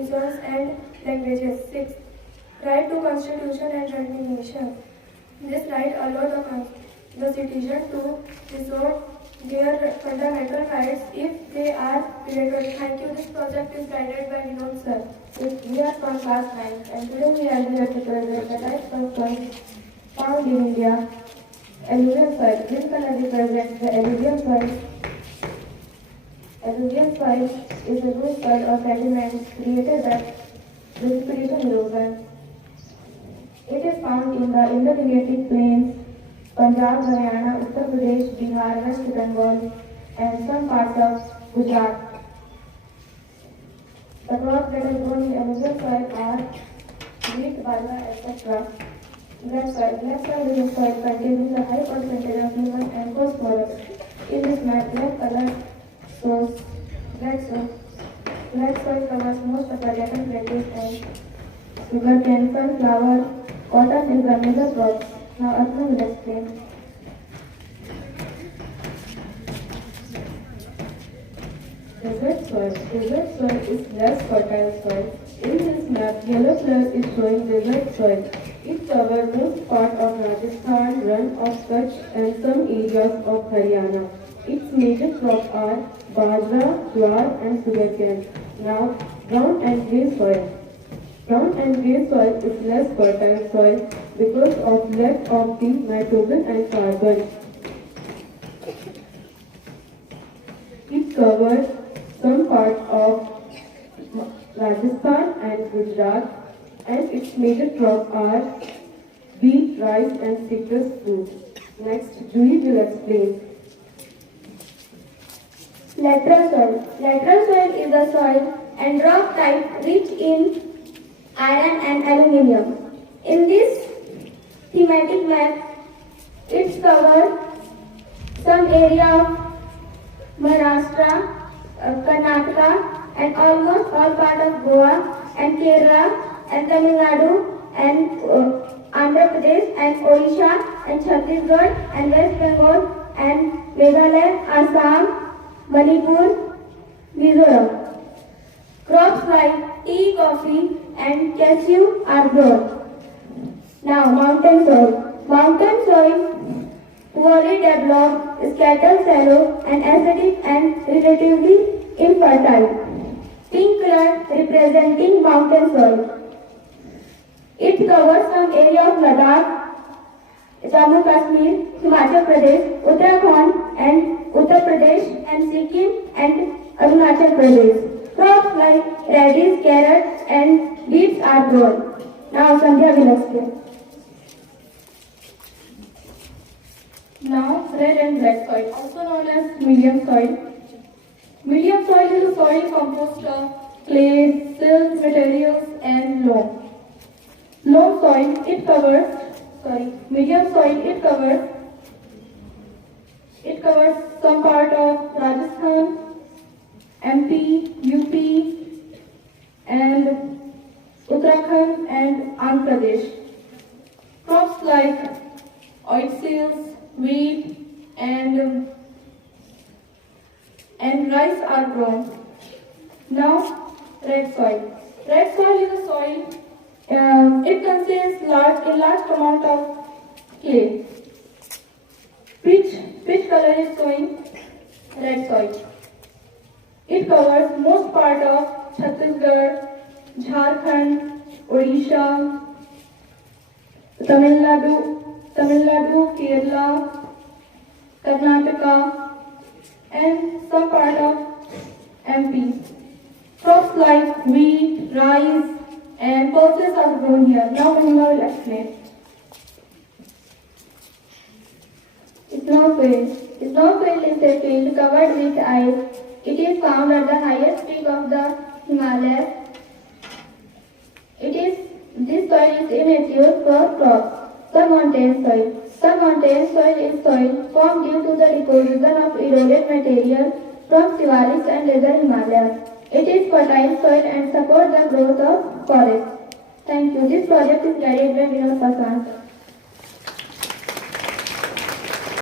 Religions and languages. 6. Right to constitution and recognition. This right allows the citizen to resort their fundamental rights if they are violated. Thank you. This project is guided by Vinod sir. We are from class 9 and today we are here to present the types of soil found in India. Alluvial soil. This color represents the alluvial soil. Alluvial soil is a loose soil or sediment created by precipitation erosion. It is found in the Indo-Gangetic plains, Punjab, Haryana, Uttar Pradesh, Bihar, West Bengal, and some parts of Gujarat. The crops that are grown in alluvial soil are wheat, barley, etc. Black soil. Black soil is a soil containing a high percentage of humus and phosphorus. In this map, black color shows black soil. Black soil covers most of the cotton plateaus and sugarcane, sunflower, cotton is the major crops. Now Arthur will explain. Desert soil. Desert soil is less fertile soil. In this map, yellow color is showing desert soil. It covers most part of Rajasthan, run of Kutch and some areas of Haryana. Its major crops are bajra, jowar and sugarcane. Now, brown and grey soil. Brown and grey soil is less fertile soil because of lack of the nitrogen and carbon. It covers some parts of Rajasthan and Gujarat, and its major crops are wheat, rice and citrus fruit. Next, Juhi will explain. Lateral soil. Lateral soil is a soil and rock type rich in iron and aluminium. In this thematic map, it covers some area of Maharashtra, Karnataka and almost all part of Goa and Kerala and Tamil Nadu and Andhra Pradesh and Odisha and Chhattisgarh and West Bengal and Meghalaya, Assam, Manipur, Mizoram. Crops like tea, coffee and cashew are grown. Now mountain soil. Mountain soil poorly developed, scattered, shallow and acidic and relatively infertile. Pink color representing mountain soil. It covers some area of Ladakh, Jammu Kashmir, Himachal Pradesh, Uttarakhand and Uttar Pradesh and Sikkim and Arunachal Pradesh. Crops like radish, carrots and beets are grown. Now Sandhya will explain. Now, red and black soil, also known as medium soil. Medium soil is a soil composed of clay, silt materials and loam. Loam soil, medium soil, it covers some part of Rajasthan, MP, UP and Uttarakhand and Andhra Pradesh. Crops like oilseeds, wheat and rice are grown. Now, red soil. Red soil is a soil. It contains a large amount of clay. Which color is showing? Red soil. It covers most part of Chhattisgarh, Jharkhand, Odisha, Tamil Nadu, Kerala, Karnataka, and some part of MP. Crops like wheat, rice, and pulses are grown here. Now Mahima will explain. Snowfield. Snowfield is a field covered with ice. It is found at the highest peak of the Himalayas. This soil is immature for crops. Submontane soil. Submontane soil is soil formed due to the deposition of eroded material from Sivalis and later Himalayas. It is fertile soil and supports the growth of forests. Thank you. This project is guided by Vinod Pasant.